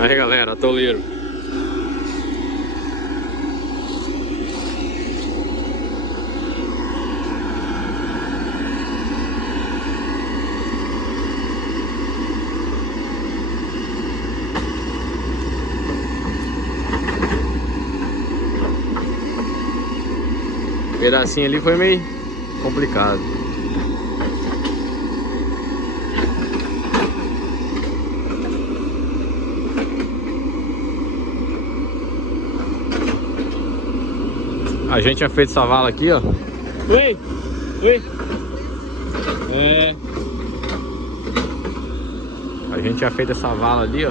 Aí galera, atoleiro. O pedacinho ali foi meio complicado. A gente tinha feito essa vala aqui, ó. Oi! Oi! É. A gente tinha feito essa vala ali, ó.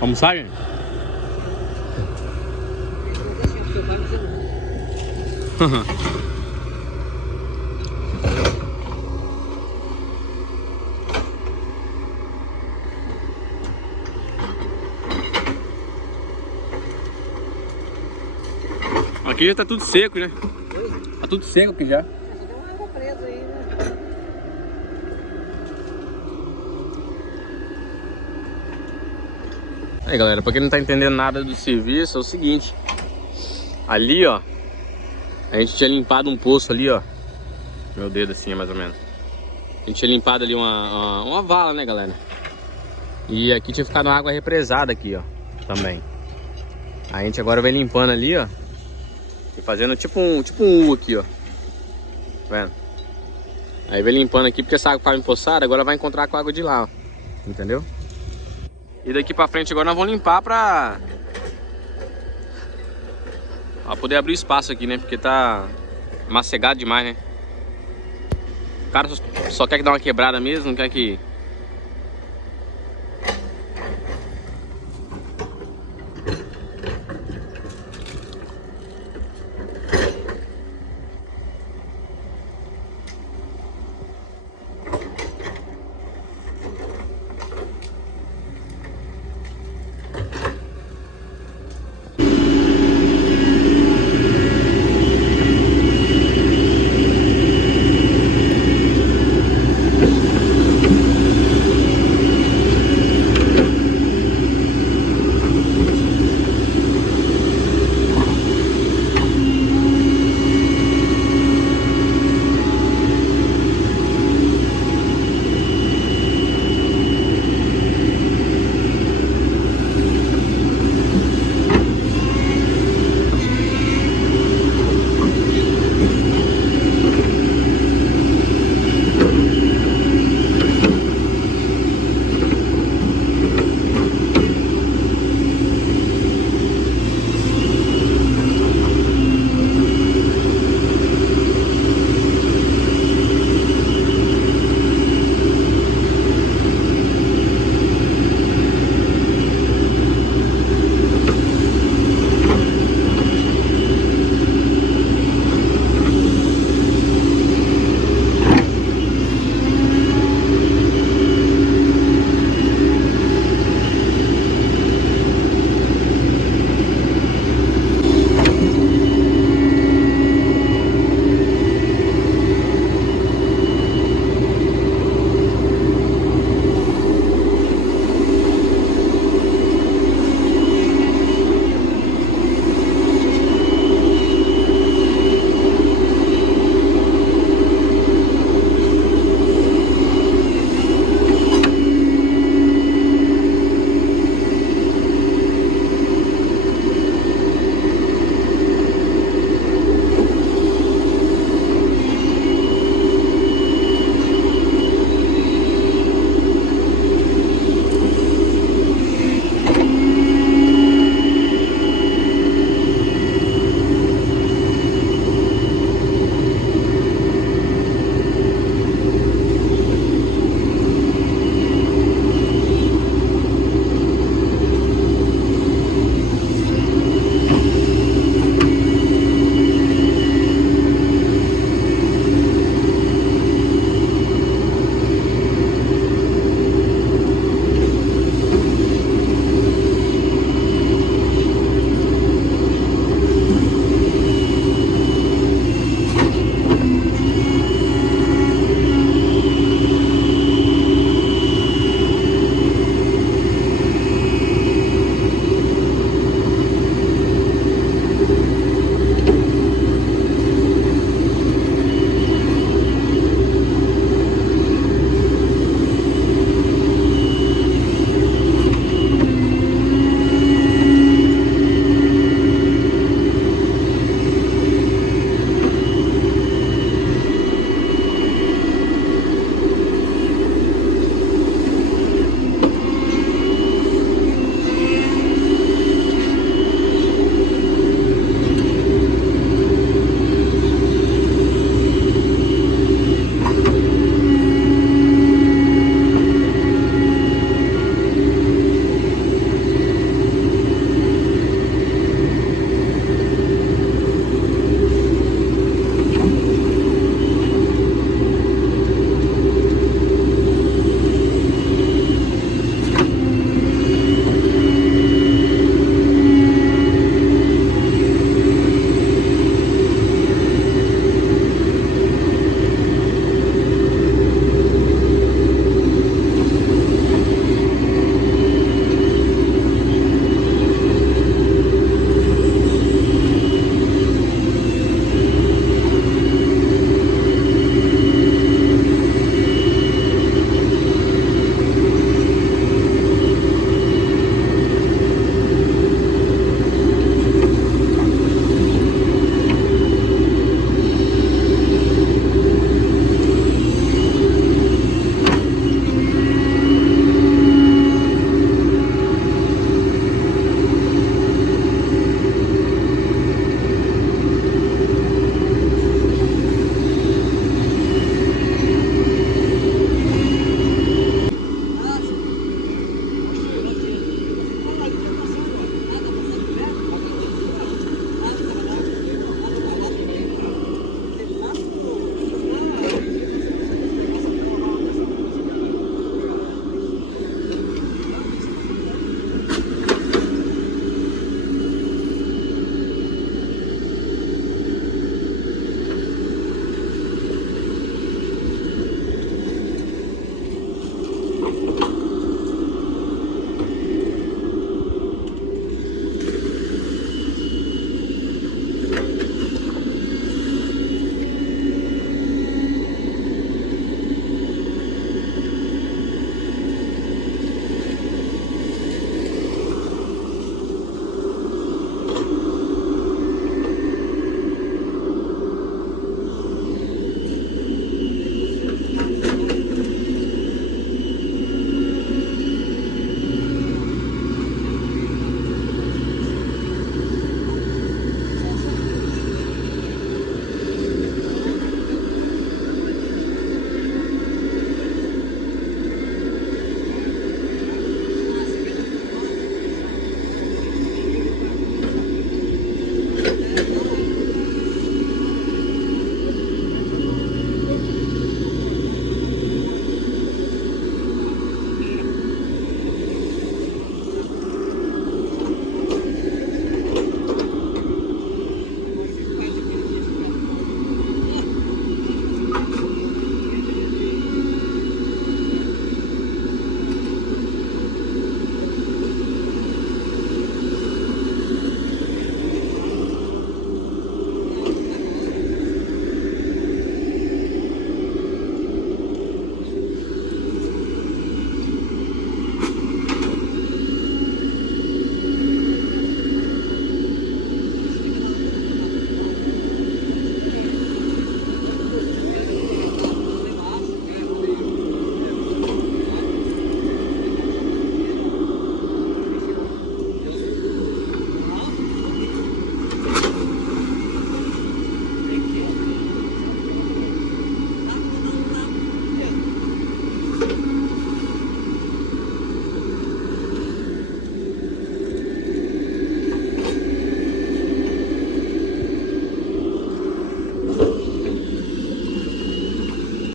Vamos sair? Aqui já tá tudo seco, né? Tá tudo seco aqui já. Deu uma água presa aí, né? Aí galera, pra quem não tá entendendo nada do serviço, é o seguinte. Ali ó, a gente tinha limpado um poço ali ó. Meu dedo assim, mais ou menos. A gente tinha limpado ali uma vala, né galera. E aqui tinha ficado uma água represada aqui ó, também. A gente agora vai limpando ali ó. E fazendo tipo um U aqui ó. Tá vendo? Aí vai limpando aqui porque essa água estava empoçada, agora vai encontrar com a água de lá ó. Entendeu? E daqui pra frente agora nós vamos limpar pra poder abrir espaço aqui, né? Porque tá macegado demais, né? O cara só quer que dar uma quebrada mesmo, não quer que